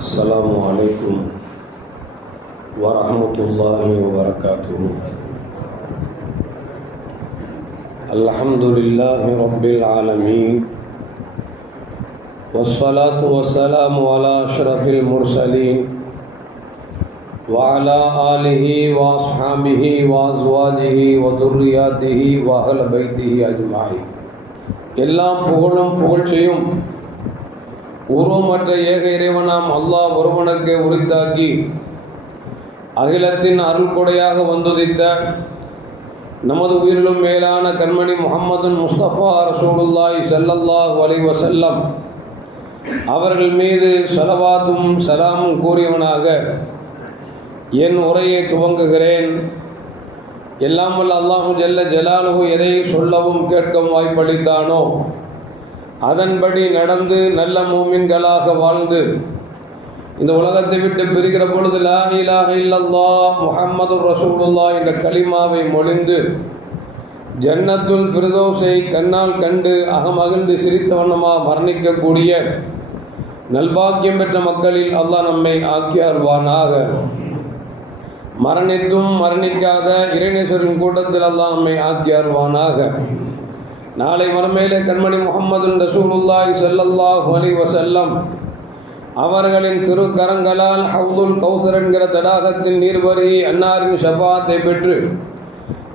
السلام عليكم ورحمة الله وبركاته. الحمد لله رب العالمين والصلاة والسلام على أشرف المرسلين وعلى آله وأصحابه وأزواجه وذرياته وأهل بيته أجمعين. எல்லாம் புகழும் புகழ்ச்சியும் உருவமற்ற ஏக இறைவனாம் அல்லாஹ் ஒருவனுக்கு உரித்தாக்கி அகிலத்தின் அருள்கொடையாக வந்துதித்த நமது உயிரிலும் மேலான கண்மணி முஹம்மது முஸ்தபா ரசூலுல்லாஹி ஸல்லல்லாஹு அலைஹி வஸல்லம் அவர்கள் மீது ஸலவாத்தும் சலாமும் கூறியவனாக என் உரையை துவங்குகிறேன். எல்லாம் வல்ல அல்லாஹு ஜல்ல ஜலாலுஹு எதை சொல்லவும் கேட்கவும் வாய்ப்பளித்தானோ அதன்படி நடந்து நல்ல மூமின்களாக வாழ்ந்து இந்த உலகத்தை விட்டு பிரிகிற பொழுது லா இலாஹ இல்லல்லாஹ் முஹம்மதுர் ரசூலுல்லாஹ் என்ற கலிமாவை மொழிந்து ஜன்னத்துல் ஃபிர்தௌஸை கண்ணால் கண்டு அகமகிழ்ந்து சிரித்த வண்ணமாக மரணிக்கக்கூடிய நல்பாக்கியம் பெற்ற மக்களில் அல்லாஹ் நம்மை ஆக்கி அருள்வானாக. மரணித்தும் மரணிக்காத இறைநேசரின் கூட்டத்தில் அல்லாஹ் நம்மை ஆக்கி அருள்வானாக. நாளை மறுமையிலே கண்மணி முஹம்மது ரசூலுல்லாஹி ஸல்லல்லாஹு அலைஹி வஸல்லம் அவர்களின் திருக்கரங்களால் ஹவுதுல் கௌசர் என்கிற தடாகத்தின் நீர்வருகி அன்னாரின் ஷஃபாத்தை பெற்று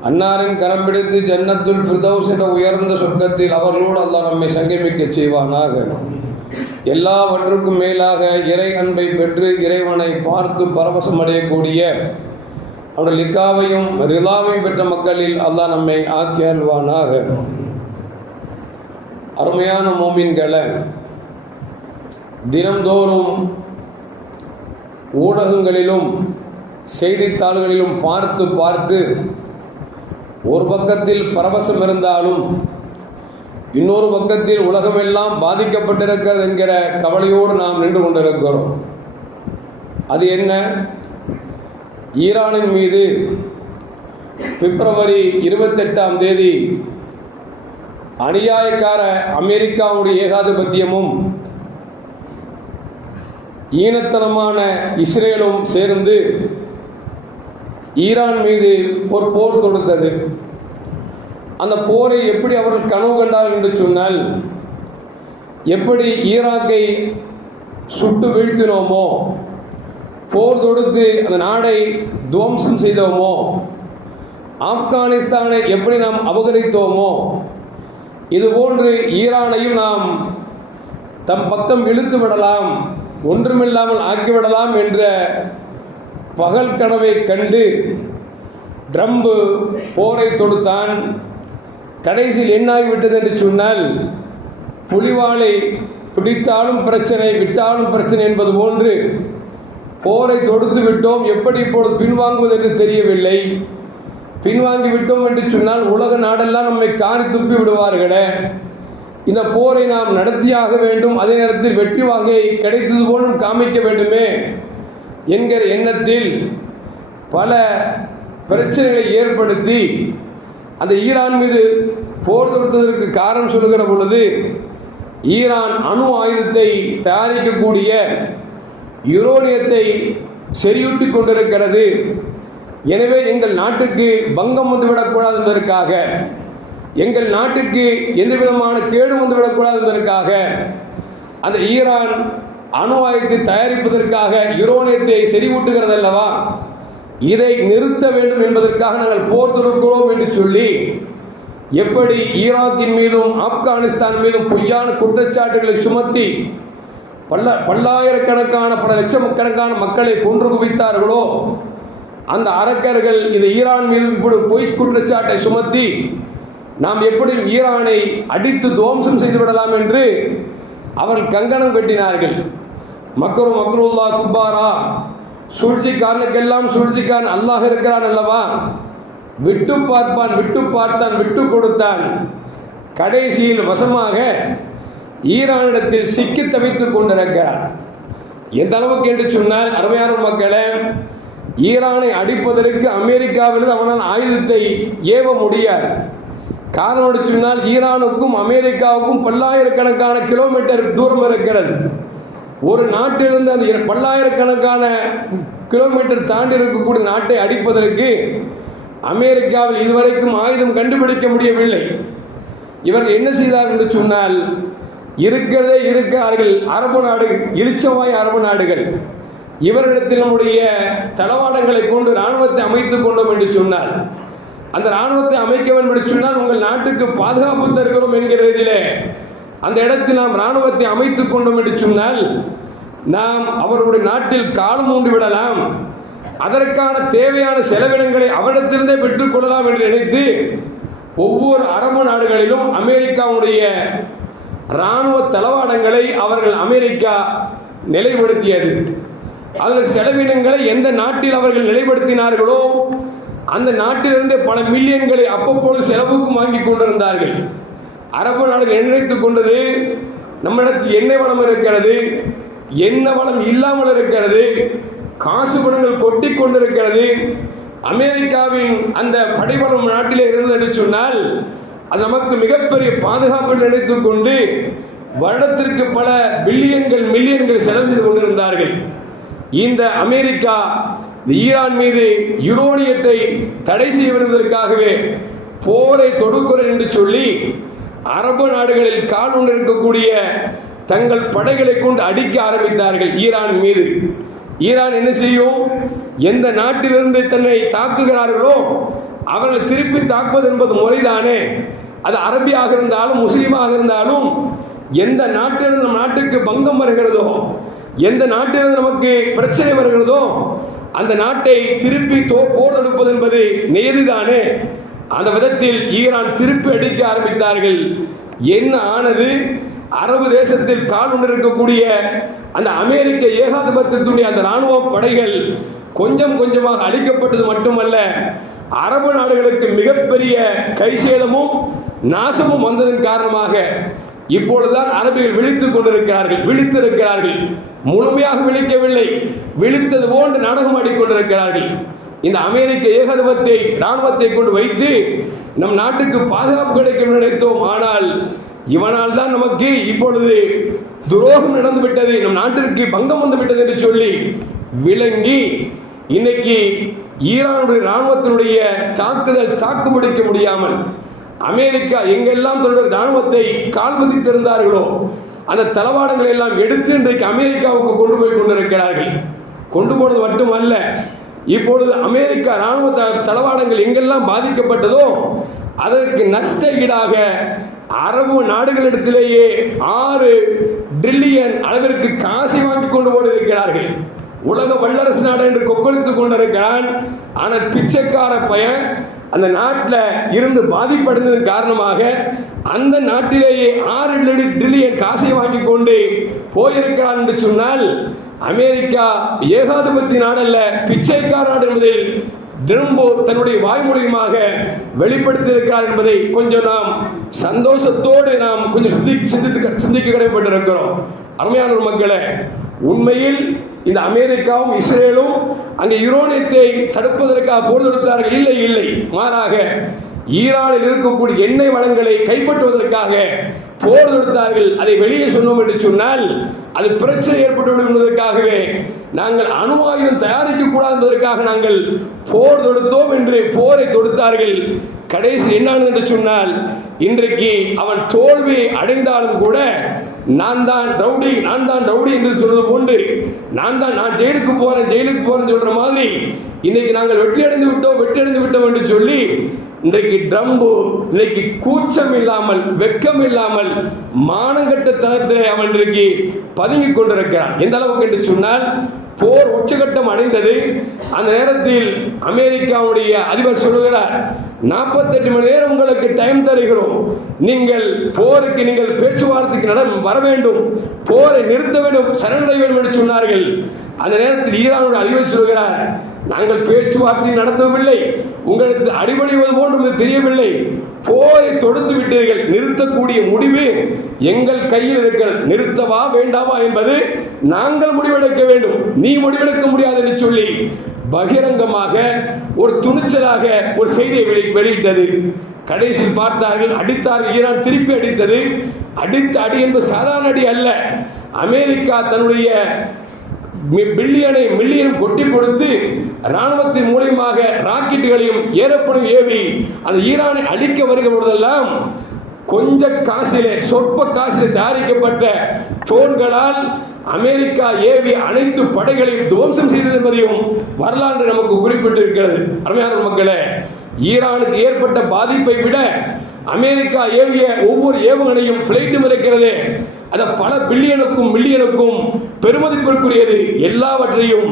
அன்னாரின் கரம் பிடித்து ஜன்னத்துல் ஃபிர்தௌஸ் என்ற உயர்ந்த சொர்க்கத்தில் அவர்களோடு அல்லாஹ் நம்மை சங்கமிக்க செய்வானாக. எல்லாவற்றுக்கும் மேலாக இறை அன்பை பெற்று இறைவனை பார்த்து பரவசம் அடையக்கூடிய அவருடைய லிக்காவையும் ரிலாவையும் பெற்ற மக்களில் அல்லாஹ் நம்மை ஆக்கி அருள்வானாக. அருமையான மோமின்களை, தினந்தோறும் ஊடகங்களிலும் செய்தித்தாள்களிலும் பார்த்து பார்த்து ஒரு பக்கத்தில் பரவசம் இருந்தாலும் இன்னொரு பக்கத்தில் உலகமெல்லாம் பாதிக்கப்பட்டிருக்கிறது என்கிற கவலையோடு நாம் நின்று கொண்டிருக்கிறோம். அது என்ன? ஈரானின் மீது பிப்ரவரி 28 அநியாயக்கார அமெரிக்காவுடைய ஏகாதிபத்தியமும் ஈனத்தனமான இஸ்ரேலும் சேர்ந்து ஈரான் மீது ஒரு போர் தொடுத்தது. அந்த போரை எப்படி அவர்கள் கனவு கண்டார்கள் என்று சொன்னால், எப்படி ஈராக்கை சுட்டு வீழ்த்தினோமோ, போர் தொடுத்து அந்த நாடை துவம்சம் செய்தோமோ, ஆப்கானிஸ்தானை எப்படி நாம் அபகரித்தோமோ, இதுபோன்று ஈரானையும் நாம் தம் பக்கம் இழுத்து விடலாம், ஒன்றுமில்லாமல் ஆக்கிவிடலாம் என்ற பகல் கனவை கண்டு ட்ரம்ப் போரை தொடுத்தான். கடைசியில் என்னாகிவிட்டது என்று சொன்னால், புலிவாலை பிடித்தாலும் பிரச்சனை, விட்டாலும் பிரச்சனை என்பது போன்று போரை தொடுத்து விட்டோம். எப்படி இப்பொழுது பின்வாங்குவது என்று தெரியவில்லை. பின்வாங்கி விட்டோம் என்று சொன்னால் உலக நாடெல்லாம் நம்மை காரி துப்பி விடுவார்களே. இந்த போரை நாம் நடத்தியாக வேண்டும், அதே நேரத்தில் வெற்றி வாகை கிடைத்தது போலும் காமிக்க வேண்டுமே என்கிற எண்ணத்தில் பல பிரச்சனைகளை ஏற்படுத்தி அந்த ஈரான் மீது போர் தொடுத்ததற்கு காரணம் சொல்லுகிற பொழுது, ஈரான் அணு ஆயுதத்தை தயாரிக்கக்கூடிய யுரேனியத்தை செறியூட்டி கொண்டிருக்கிறது. எனவே எங்கள் நாட்டுக்கு பங்கம் வந்துவிடக்கூடாது என்பதற்காக, எங்கள் நாட்டுக்கு எந்த விதமான கேடு வந்துவிடக்கூடாது என்பதற்காக அந்த ஈரான் அணு ஆயுதத்தை தயாரிப்பதற்காக யுரேனியத்தை செறிவூட்டுகிறது அல்லவா, இதை நிறுத்த வேண்டும் என்பதற்காக நாங்கள் போர் தொடுக்கிறோம் என்று சொல்லி எப்படி ஈராக்கின் மீதும் ஆப்கானிஸ்தான் மீதும் பொய்யான குற்றச்சாட்டுகளை சுமத்தி பல்லாயிரக்கணக்கான பல லட்சக்கணக்கான மக்களை கொன்று குவித்தார்களோ, அந்த அரக்கர்கள் இந்த ஈரான் மீது இப்படி பொய் குற்றச்சாட்டை சுமத்தி நாம் எப்படி ஈரானை அடித்து துவம்சம் செய்து விடலாம் என்று அவர்கள் கங்கணம் கட்டினார்கள். மக்ருல்லா குப்பாரா, சூழ்ச்சிக்காரனுக்கெல்லாம் சூழ்ச்சிக்காரன் அல்லாஹ் இருக்கிறான் அல்லவா, விட்டு பார்ப்பான், விட்டு பார்த்தான், விட்டு கொடுத்தான். கடைசியில் வசமாக ஈரானிடத்தில் சிக்கி தவித்துக் கொண்டிருக்கிறான். எந்த அளவுக்கு என்று சொன்னால், அருமையான மக்களே, ஈரானை அடிப்பதற்கு அமெரிக்காவிலிருந்து அவனால் ஆயுதத்தை ஏவ முடியாது. காரணம் சொன்னால் ஈரானுக்கும் அமெரிக்காவுக்கும் பல்லாயிரக்கணக்கான கிலோமீட்டர் தூரம் இருக்கிறது. ஒரு நாட்டிலிருந்து அந்த பல்லாயிரக்கணக்கான கிலோமீட்டர் தாண்டி இருக்கக்கூடிய நாட்டை அடிப்பதற்கு அமெரிக்காவில் இதுவரைக்கும் ஆயுதம் கண்டுபிடிக்க முடியவில்லை. இவர்கள் என்ன செய்தார்கள் என்று சொன்னால், இருக்கிறதே இருக்கிறார்கள் அரபு நாடுகள், இளிச்சவாய் அரபு நாடுகள், இவரிடத்தில் நம்முடைய தளவாடங்களை கொண்டு இராணுவத்தை அமைத்துக் கொண்டோம் என்று சொன்னால், அந்த இராணுவத்தை அமைக்க வேண்டும் என்று சொன்னால் உங்கள் நாட்டுக்கு பாதுகாப்பு தருகிறோம் என்கிறதிலே அந்த இடத்தில் நாம் இராணுவத்தை அமைத்துக் கொண்டோம் என்று சொன்னால் நாம் அவருடைய நாட்டில் காலம் ஊன்றி விடலாம், அதற்கான தேவையான செலவினங்களை அவரிடத்திலிருந்தே பெற்றுக் கொள்ளலாம் என்று நினைத்து ஒவ்வொரு அரபு நாடுகளிலும் அமெரிக்காவுடைய இராணுவ தளவாடங்களை அவர்கள் அமெரிக்கா நிலைப்படுத்தியது. அதில் செலவினங்களை எந்த நாட்டில் அவர்கள் நிலைப்படுத்தினார்களோ அந்த நாட்டிலிருந்து பல மில்லியன்களை அவ்வப்போது செலவுக்கு வாங்கி கொண்டிருந்தார்கள். அரபு நாடுகள் நினைத்துக் கொண்டது, நம்மிடத்தில் எண்ணெய் வளம் இருக்கிறது, எண்ணெய் வளம் இல்லாமல் இருக்கிறது, காசு பணங்கள் கொட்டி கொண்டிருக்கிறது, அமெரிக்காவின் அந்த படைபலம் நாட்டிலே இருந்தது என்று சொன்னால் அது நமக்கு மிகப்பெரிய பாதுகாப்பு நினைத்துக் கொண்டு வருடத்திற்கு பல பில்லியன்கள் மில்லியன்கள் செலவு செய்து கொண்டிருந்தார்கள். இந்த அமெரிக்கா ஈரான் மீது யுரேனியத்தை தடை செய்வதற்காகவே போரை தொடுக்கிறேன் என்று சொல்லி அரபு நாடுகளில் கால் கொண்டு இருக்கக்கூடிய தங்கள் படைகளை கொண்டு அடிக்க ஆரம்பித்தார்கள் ஈரான் மீது. ஈரான் என்ன செய்யும்? எந்த நாட்டிலிருந்து தன்னை தாக்குகிறார்களோ அவர்கள் திருப்பி தாக்குவது என்பது முறைதானே. அது அரபியாக இருந்தாலும் முஸ்லீமாக இருந்தாலும் எந்த நாட்டிலிருந்து நம் நாட்டுக்கு பங்கம் வருகிறதோ, எந்த நாட்டிலிருந்து நமக்கு பிரச்சனை வருகிறதோ அந்த நாட்டை திருப்பி போர் எடுப்பது என்பது நேரிதானே. அந்த விதத்தில் ஈரான் திருப்பி அடிக்க ஆரம்பித்தார்கள். என்ன ஆனது? அரபு தேசத்தில் கால் கொண்டிருக்கக்கூடிய அந்த அமெரிக்க ஏகாதிபத்தியத்துடைய அந்த ராணுவ படைகள் கொஞ்சம் கொஞ்சமாக அழிக்கப்பட்டது மட்டுமல்ல, அரபு நாடுகளுக்கு மிகப்பெரிய கைசேதமும் நாசமும் வந்ததன் காரணமாக இப்பொழுதுதான் அரபிகள் விழித்திருக்கிறார்கள். முழுமையாக விழிக்கவில்லை, விழித்தது போன்று நாடகம் ஆடிக்கொண்டிருக்கிறார்கள். இந்த அமெரிக்க ஏகாதிபத்திய ராணுவத்தை கொண்டு வைத்து நம் நாட்டுக்கு பாதுகாப்பு கிடைக்கும் நினைத்தோம். ஆனால் இவனால் தான் நமக்கு இப்பொழுது துரோகம் நடந்து விட்டது, நம் நாட்டிற்கு பங்கம் வந்து விட்டது என்று சொல்லி விளங்கி இன்னைக்கு ஈரானுடைய ராணுவத்தினுடைய தாக்குதல் தாக்கு பிடிக்க முடியாமல் அமெரிக்கா எங்கெல்லாம் தன்னுடைய ராணுவத்தை கால்பதித்திருந்தார்களோ அந்த தளவாடங்களை எல்லாம் எடுத்து இன்றைக்கு அமெரிக்காவுக்கு கொண்டு போய் கொண்டிருக்கிறார்கள். கொண்டு போனது மட்டுமல்ல, இப்பொழுது அமெரிக்கா ராணுவ தளவாடங்கள் எங்கெல்லாம் பாதிக்கப்பட்டதோ அதற்கு நஷ்ட ஈடாக அரபு நாடுகளிடத்திலேயே 6 டிரில்லியன் அளவிற்கு காசை வாங்கி கொண்டு போயிருக்கிறார்கள். உலக வல்லரசு நாடு என்று கொக்கொழித்துக் கொண்டிருக்கிறான். ஆனால் பிச்சைக்கார பையன் அந்த நாட்டில் இருந்து பாதிப்படைந்ததன் காரணமாக அந்த நாட்டிலேயே 6 டிரில்லியன் காசை வாங்கி கொண்டு போயிருக்கிறான் என்று சொன்னால் அமெரிக்கா ஏகாதிபத்திய நாடல்ல, பிச்சைக்கார நாடு என்பதில் திரும்ப தன்னுடைய வாய்மொழியுமாக வெளிப்படுத்தியிருக்கிறார் என்பதை கொஞ்சம் நாம் சந்தோஷத்தோடு நாம் கொஞ்சம் சிந்திக்க கடமைப்பட்டிருக்கிறோம். அருமையான மக்களே, உண்மையில் இந்த அமெரிக்காவும் இஸ்ரேலும் அங்கே யுரேனியத்தை தடுப்பதற்காக போர் தொடுத்தார்கள்? இல்லை, மாறாக ஈரானில் இருக்கக்கூடிய எண்ணெய் வளங்களை கைப்பற்றுவதற்காக போர் தொடுத்தார்கள். அதை வெளியே சொன்னோம் என்று சொன்னால் அது பிரச்சனை ஏற்பட்டுவிடும் என்பதற்காகவே நாங்கள் அணு ஆயுதம் தயாரிக்க கூடாது என்பதற்காக நாங்கள் போர் தொடுத்தோம் என்று போரை தொடுத்தார்கள். கடைசி என்ன என்று சொன்னால் இன்றைக்கு அவன் தோல்வி அடைந்தாலும் கூட நான் தான் ரவுடி என்று சொல்றது போன்று நான் ஜெயிலுக்கு போறேன் சொல்ற மாதிரி இன்னைக்கு நாங்கள் வெற்றி அடைந்து விட்டோம் என்று சொல்லி இன்றைக்கு ட்ரம்பு இன்னைக்கு கூச்சம் இல்லாமல் வெக்கம் இல்லாமல் மானங்கட்ட தளத்திலே அவன் இன்றைக்கு பதுங்கிக் கொண்டிருக்கிறான். எந்த அளவுக்கு என்று சொன்னால் போர் உச்சகட்டம் அடைந்தது. அந்த நேரத்தில் அமெரிக்காவுடைய அதிபர் சொல்லுகிறார், 48 மணி நேரம் உங்களுக்கு டைம் தருகிறோம், நீங்கள் பேச்சுவார்த்தைக்கு வர வேண்டும், போரை நிறுத்த வேண்டும், சரணடைய வேண்டும் என்று சொன்னார்கள். அந்த நேரத்தில் ஈரானுடைய அதிபர் சொல்கிறார், நாங்கள் பேச்சுவார்த்தை நடத்தவில்லை, உங்களுக்கு அடிபணிவது போன்று தெரியவில்லை, போரை தொடுத்து விட்டீர்கள், நிறுத்தக்கூடிய முடிவு எங்கள் கையில் இருக்கிறது, நிறுத்தவா வேண்டாமா என்பது நாங்கள் முடிவெடுக்க வேண்டும், நீ முடிவெடுக்க முடியாது என்று சொல்லி பகிரங்கமாக ஒரு துணிச்சலாக ஒரு செய்தியை வெளியிட்டது. கடைசியில் பார்த்தார்கள், அடித்தார்கள். ஈரான் திருப்பி அடித்தது. அடித்த அடி என்பது சாதாரண அடி அல்ல, அமெரிக்கா தன்னுடைய மில்லியனும் கொட்டி கொடுத்து ராணுவத்தின் மூலமாக ராக்கெட்டுகளையும் ஏரோப்ளேன் ஏவி அந்த ஈரானை அழிக்க வருகிற பொழுதெல்லாம் கொஞ்ச காசிலே, சொற்ப காசிலே தயாரிக்கப்பட்ட ட்ரோன்களால் அமெரிக்கா ஏவி அனைத்து படைகளையும் துவம்சம் செய்தது என்பதையும் வரலாறு நமக்கு குறிப்பிட்டிருக்கிறது. அருமையான மக்களே, ஈரானுக்கு ஏற்பட்ட பாதிப்பை விட அமெரிக்கா ஏவிய ஒவ்வொரு ஏவுகணையும் பிளைட்டும் இருக்கிறது, அது பல பில்லியனுக்கும் மில்லியனுக்கும் பெருமதிப்பிற்குரியது. எல்லாவற்றையும்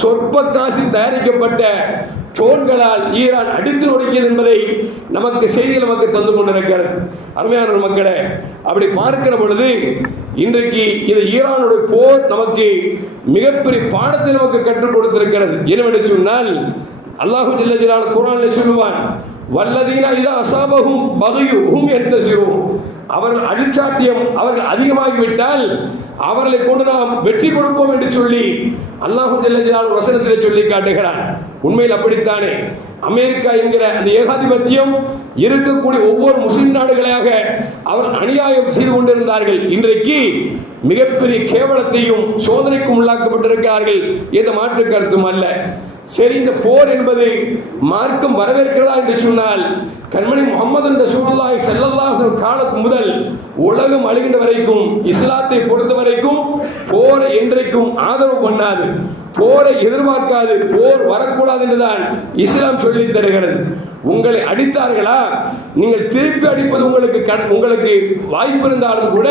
சொற்ப காசில் தயாரிக்கப்பட்ட ட்ரோன்களால் ஈரான் அடித்து நொறுக்கியது என்பதை நமக்கு செய்தியில் நமக்கு தந்து கொண்டிருக்கிறது. அருமையான மக்களே, அப்படி பார்க்கிற பொழுது இன்றைக்கு இந்த ஈரானுடைய போர் நமக்கு மிகப்பெரிய பாடத்தை நமக்கு கற்றுக் கொடுத்திருக்கிறது. என்னவென்று சொன்னால், அல்லாஹு ஜல்ல ஜலாலுஹு குர்ஆனில் சொல்லுவான், வல்லதீன இதா அஸாபஹும் பகியுஹும் யன்தஸிரூன். அவர்கள் அழிச்சாட்டியம் அவர்கள் அதிகமாகிவிட்டால் அவர்களை கொண்டு நாம் வெற்றி கொடுப்போம் என்று சொல்லி அல்லாஹு ஜல்ல ஜலாலுஹு வசனத்திலே சொல்லி காட்டுகிறான். உண்மையில் அப்படித்தானே. அமெரிக்கா என்கிற அந்த ஏகாதிபத்தியம் இருக்கக்கூடிய ஒவ்வொரு முஸ்லிம் நாடுகளாக அவர் அநியாயம் செய்து கொண்டிருந்தார்கள். இன்றைக்கு மிகப்பெரிய கேவலத்தையும் சோதனைக்கும் உள்ளாக்கப்பட்டிருக்கிறார்கள். எந்த மாற்று கருத்தும் அல்ல. சரி, இந்த போர் என்பது மார்க்கம் வரவேற்கிறதா என்று சொன்னால், கண்மணி முஹம்மது ரசூலுல்லாஹி ஸல்லல்லாஹு அலைஹி வஸல்லம் காலத்து முதல் உலகம் அழிகின்ற வரைக்கும் இஸ்லாத்தை பொறுத்த வரைக்கும் போரை என்றைக்கும் ஆதரவு பண்ணாது, போரை எதிர்பார்க்காது, போர் வரக்கூடாது என்றுதான் இஸ்லாம் சொல்லி தருகிறது. உங்களை அடித்தார்களா, நீங்கள் திருப்பி அடிப்பது உங்களுக்கு வாய்ப்பு இருந்தாலும் கூட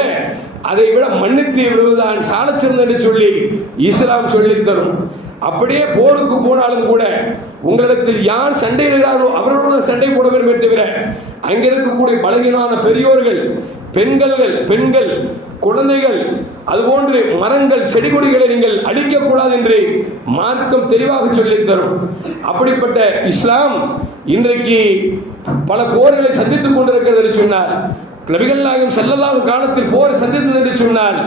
அதை விட மன்னித்து விடுவதுதான் சாலச்சிறந்த என்று சொல்லி இஸ்லாம் சொல்லித் தரும். அப்படியே போருக்கு போனாலும் கூட உங்களிடத்தில் யார் சண்டையிடுகிறார்களோ அவர்களுடன் சண்டை போட வேண்டும் தவிர அங்கே இருக்கக்கூடிய பலகீனமான பெரியோர்கள், பெண்கள், குழந்தைகள், அதுபோன்று மரங்கள், செடி கொடிகளை நீங்கள் அழிக்கக்கூடாது என்று மார்க்கம் தெளிவாக சொல்லித் தரும். அப்படிப்பட்ட இஸ்லாம் இன்றைக்கு பல போர்களை சந்தித்துக் கொண்டிருக்கிறது என்று சொன்னால், நபிகள் நாயகம் ஸல்லல்லாஹு அலைஹி காலத்தில் போரை சந்தித்தது என்று சொன்னால்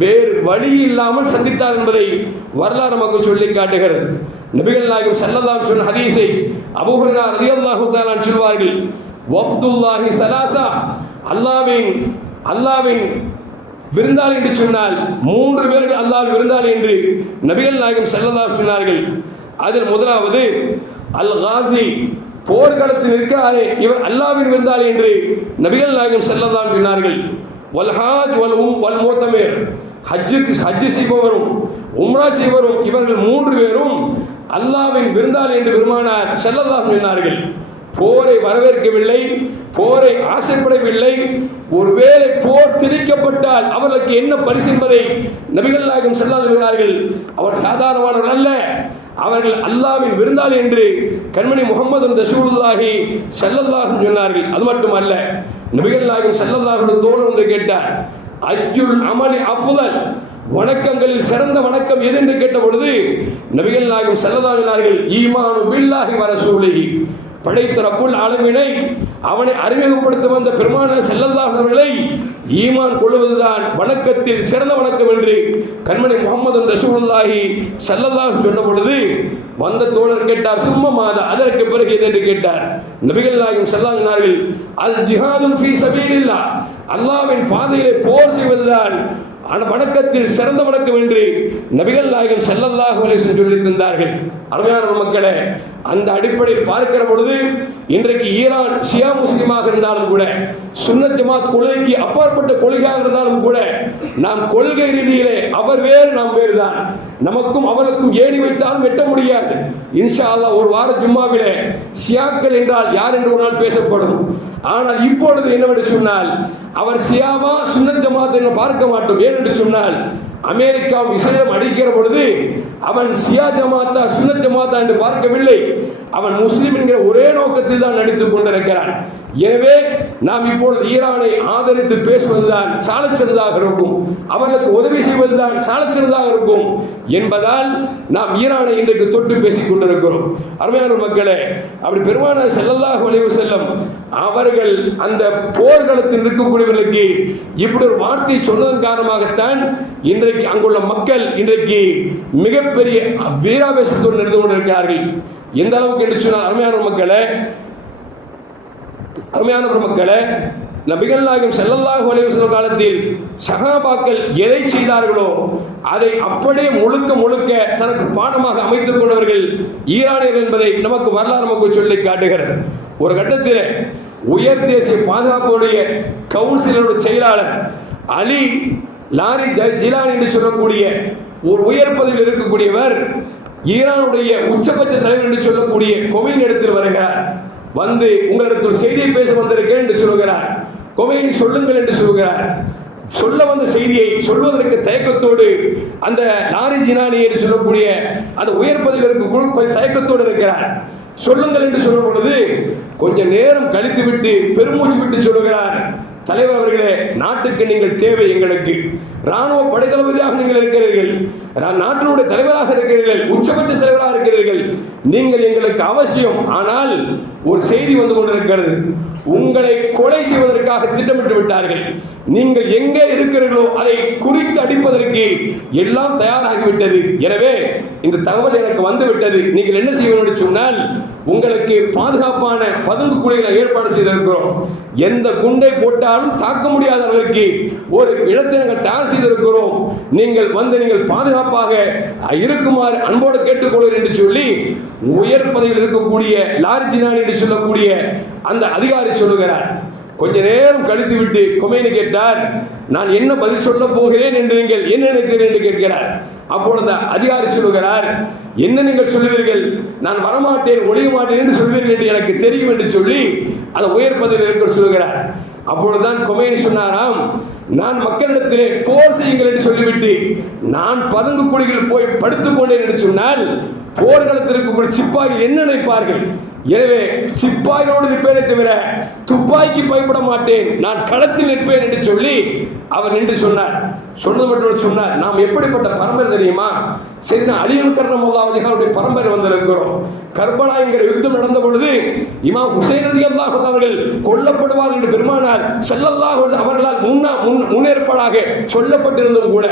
வேறு வழி இல்லாமல் சந்தித்தார் என்பதை வரலாறு நமக்கு சொல்லி காட்டுகிறது. நபிகள் நாயகம் ஸல்லல்லாஹு அலைஹி சொன்ன ஹதீஸை அபூ ஹுரைரா ரலியல்லாஹு தஆலா சொல்வார்கள், வஃப்துல்லாஹி ஸலாஸா, அல்லாஹ்வின் விருந்தாளி என்று சொன்னால் 3 பேர்கள் அல்லாஹ்வின் விருந்தாளி என்று நபிகள் நாயகம் ஸல்லல்லாஹு அலைஹி சொன்னார்கள். அதில் முதலாவது அல் காஸி, போர்க்களத்தில் இருக்கிறாரே இவர் அல்லாஹ்வின் விருந்தாளி என்று நபிகள் நாயகம் ஸல்லல்லாஹு அலைஹி சொன்னார்கள். வல் ஹாஜ் வல் முஅ்தமிர், ஹஜ் செய்பவரும் உம்ரா செய்பவரும் இவர்கள் 3 பேரும் அல்லாஹ்வின் விருந்தாளி என்று பெருமானார் ஸல்லல்லாஹு அலைஹி சொன்னார்கள். போரை வரவேற்கவில்லை, போரை ஆசைப்படவில்லை. ஒருவேளை போர் திணிக்கப்பட்டால் அவர்களுக்கு என்ன பரிசு என்பதை நபிகள் நாயகம் ஸல்லல்லாஹு அலைஹி சொன்னார்கள். அவர் சாதாரணமானவர்கள் அல்ல, அவர்கள் அல்லாஹ்வின் விருந்தாளி என்று கண்மணி முஹம்மது ரசூலுல்லாஹி ஸல்லல்லாஹு அலைஹி சொன்னார்கள். அது மட்டுமல்ல, நபிகள் நாயகம் ஸல்லல்லாஹு அலைஹி தோழர் வந்து கேட்டார், அஜ்ஜுல் அமலி அஃதல், வணக்கங்களில் சிறந்த வணக்கம் எது என்று கேட்ட பொழுது நபிகள் நாயகம் ஸல்லல்லாஹு அலைஹி சொன்னார்கள், ஈமானு பில்லாஹி வ ரசூலிஹி, படைத்த ரப்புல் ஆலமீனை அவனை அறிமுகப்படுத்த வந்த பெருமானார் ஸல்லல்லாஹு அலைஹி அவர்களை ஈமான் கொள்வதுதான் வணக்கத்தில் சிறந்த வணக்கம் என்று கண்மணி முஹம்மது ரசூலுல்லாஹி ஸல்லல்லாஹு அலைஹி சொன்ன பொழுது வந்த தோழர் கேட்டார், சும்மா மாதா, அதற்கு பிறகு எது என்று கேட்டார். நபிகள் நாயகம் ஸல்லல்லாஹு அலைஹி சொன்னார்கள், அல் ஜிஹாது ஃபீ சபீலில்லாஹ், அல்லாஹ்வின் பாதையிலே போர் செய்வதுதான் வணக்கத்தில் சிறந்த வணக்கம் என்று நபிகள் நாயகம் ஸல்லல்லாஹு அலைஹி வஸல்லம் சொல்லி தந்தார்கள். அருமையான மக்களே, அந்த அடிப்படையில் பார்க்கிற பொழுது இன்றைக்கு ஈரான் ஷியா முஸ்லிமாக இருந்தாலும் கூட, சுன்னத் ஜமாத் கொள்கைக்கு அப்பாற்பட்ட கொள்கையாக இருந்தாலும் கூட, நாம் கொள்கை ரீதியிலே அவர் வேறு நாம் வேறு தான். நமக்கும் அவர்களுக்கும் ஏணி வைத்தாலும் வெட்ட முடியாது. இன்ஷா அல்லாஹ் ஒரு வார ஜும்மாவிலே ஷியாக்கள் என்றால் யார் என்று ஒரு நாள் பேசப்படும். ஆனால் இப்பொழுது என்னவென்று சொன்னால், அவர் ஷியாவா சுன்னத் ஜமாத் என்று பார்க்க மாட்டோம். ஏனென்று சொன்னால், அமெரிக்காவும் இஸ்ரேலும் அடிக்கிற பொழுது அவன் ஷியா ஜமாத்தா சுன்னத் ஜமாத்தா என்று பார்க்கவில்லை, அவன் முஸ்லிம் என்கிற ஒரே நோக்கத்தில் தான் நடித்துக் கொண்டிருக்கிறான். எனவே நாம் இப்பொழுது ஈரானை ஆதரித்து பேசுவதுதான் சாலச்சிறந்ததாக இருக்கும், அவர்களுக்கு உதவி செய்வதுதான் சாலச்சிறந்ததாக இருக்கும் என்பதால் நாம் ஈரானை இன்றைக்கு தொட்டு பேசிக் கொண்டிருக்கிறோம். அருமையான மக்களே, அப்படி பெருமானார் ஸல்லல்லாஹு அலைஹி வஸல்லம் அவர்கள் அந்த போர்க்களத்தில் இருக்கக்கூடியவர்களுக்கு இப்படி ஒரு வார்த்தை சொன்னதன் காரணமாகத்தான் இன்றைக்கு அங்குள்ள மக்கள் இன்றைக்கு மிகப்பெரிய வீராவேசத்தோடு நடந்து கொண்டிருக்கிறார்கள். எந்த அளவுக்கு என்று சொன்னால், அருமையான மக்களே, நபிகள் நாயகம் ஸல்லல்லாஹு அலைஹி வஸல்லம் காலத்தில் சஹாபாக்கள் எதை செய்தார்களோ அதை அப்படியே முழுக்க தனக்கு பாடமாக அமைத்துக் கொண்டவர்கள் ஈரானியர்கள் என்பதை நமக்கு வரலாறு நமக்கு சொல்லி காட்டுகிறது. ஒரு கட்டத்தில் உயர் தேசிய பாதுகாப்புடைய கவுன்சிலருடைய செயலாளர் அலி லாரி ஜிலானி என்று சொல்லக்கூடிய ஒரு உயர் பதவியில் இருக்கக்கூடியவர் ஈரானுடைய உச்சபட்ச தலைவர் என்று சொல்லக்கூடிய கொமைனி இடத்தில் வருகிறார். வந்து உங்களிடத்தில் செய்தியை பேச வந்திருக்கிறேன் என்று சொல்கிறார். கொமைனி சொல்லுங்கள் என்று சொல்கிறார். சொல்ல வந்த செய்தியை சொல்வதற்கு தயக்கத்தோடு அந்த லாரி ஜிலானி என்று சொல்லக்கூடிய அந்த உயர் பதவியில் இருக்க தயக்கத்தோடு இருக்கிறார். சொல்லுங்கள் என்று சொல்லும் பொழுது கொஞ்ச நேரம் கழித்து விட்டு பெருமூச்சு விட்டு சொல்லுகிறார், தலைவர் அவர்களே, நாட்டுக்கு நீங்கள் தேவை, எங்களுக்கு ராணுவ படைத்தளபதியாக நீங்கள் இருக்கிறீர்கள், நாட்டினுடைய தலைவராக இருக்கிறீர்கள், உச்சபட்ச தலைவராக இருக்கிறீர்கள், நீங்கள் எங்களுக்கு அவசியம். ஆனால் ஒரு செய்தி வந்து கொண்டிருக்கிறது, உங்களை கொலை செய்வதற்காக திட்டமிட்டு விட்டார்கள். நீங்கள் எங்கே இருக்கிறீர்களோ அதை குறித்து அடிப்பதற்கு எல்லாம் தயாராகிவிட்டது. எனவே இந்த தகவல் எனக்கு வந்துவிட்டது. நீங்கள் என்ன செய்ய வேண்டும் என்று சொன்னால், உங்களுக்கு பாதுகாப்பான பதுங்கு குழிகளை ஏற்பாடு செய்திருக்கிறோம். எந்த குண்டை போட்டாலும் தாக்க முடியாத அளவிற்கு ஒரு இடத்தை நாங்கள் தயார் செய்திருக்கிறோம். நீங்கள் வந்து நீங்கள் பாதுகாப்பாக இருக்குமாறு அன்போடு கேட்டுக்கொள்கிறேன் என்று சொல்லி உயர் பதவியில் இருக்கக்கூடிய லாரி ஜிலானி என்று சொல்லக்கூடிய அந்த அதிகாரி சொல்லுகிறார். கொஞ்ச நேரம் கழித்து விட்டு கொமைனி கேட்டார், நான் என்ன பதில் சொல்ல போகிறேன் என்று நீங்கள் என்ன நினைக்கிறீர்கள் என்று கேட்கிறார். அப்பொழுது அதிகாரி சொல்லுகிறார், என்ன நீங்கள் சொல்லுவீர்கள், நான் வரமாட்டேன் ஒழிய மாட்டேன் என்று சொல்வீர்கள் என்று எனக்கு தெரியும் என்று சொல்லி அந்த உயர் பதவியில் இருக்கிற சொல்லுகிறார். அப்பொழுதுதான் கொமைனி சொன்னாராம், நான் மக்களிடத்திலே போர் செய்யுங்கள் என்று சொல்லிவிட்டு நான் பதுங்கு குழியில் போய் படுத்துக் கொண்டேன் என்று சொன்னால் போர்க்களத்தில் இருக்கக்கூடிய சிப்பாய்கள் என்ன நினைப்பார்கள்? எனவே சிப்பாயோடு நிற்பேனே தவிர துப்பாக்கி பயப்பட மாட்டேன், நான் களத்தில் நிற்பேன் என்று சொல்லி அவர் நின்று சொன்னார். சொன்னது மட்டும் சொன்னார், நாம் எப்படிப்பட்ட பரம்பரை தெரியுமா? சரி, நான் அலியுல் கர்ரமல்லாஹு பரம்பரை வந்திருக்கிறோம். கர்பலா என்கிற யுத்தம் நடந்த பொழுது இமாம் ஹுசைன் ரலியல்லாஹு அவர்கள் கொல்லப்படுவார் என்று பெருமானார் ஸல்லல்லாஹு அலைஹி அவர்களால் முன்னேற்பாடாக சொல்லப்பட்டிருந்தும் கூட